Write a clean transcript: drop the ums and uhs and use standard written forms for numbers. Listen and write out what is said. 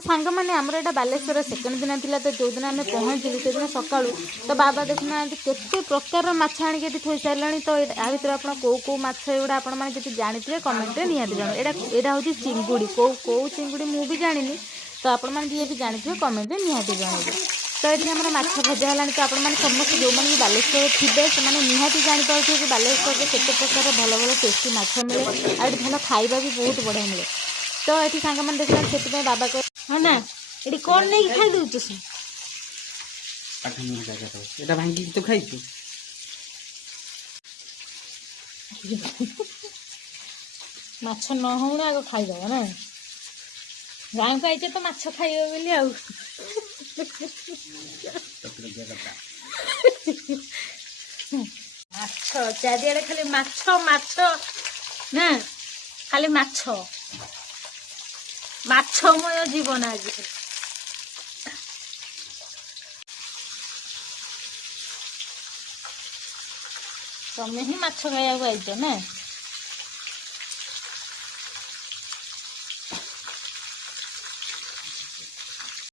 सांग मैंने आमर यहाँ बालेश्वर सेकेंड दिन था तो जो दिन आम पहुँचलु से दिन सका तो बाबा देखुना केते प्रकार माछ आनिक थोई सारे तो या भर आप कौ माछ एगुड़ा आपड़ी जानते कमेंट निहाती जान यहाँ हूँ चिंगुड़ी कौ चिंगुड़ी मुझे जानी तो आपण मैंने भी जानते कमेंट निहाती जानते तो ये आम माछ भजा है तो आपने समस्त जो मैंने बालेश्वर थे से निहाती जापारे कि बालेश्वर के प्रकार भल भल टेस्टी माछ मिले और भल खाଇବା भी बहुत बढ़िया मिले तो ये सांग मैंने देखा से बाबा को हाँ ना ये कौन नहीं खाई दौ এটা ভাঙ্গি তো খাইছো माछ न होने आग खाईदब ना गाँव को आइचे तो माछ खाइबे बोली आउ माछ चारिआडे खाली माछ माछ ना खाली माछ माछमय जीवन आज तमें ही माछ खाइबा आइच ना।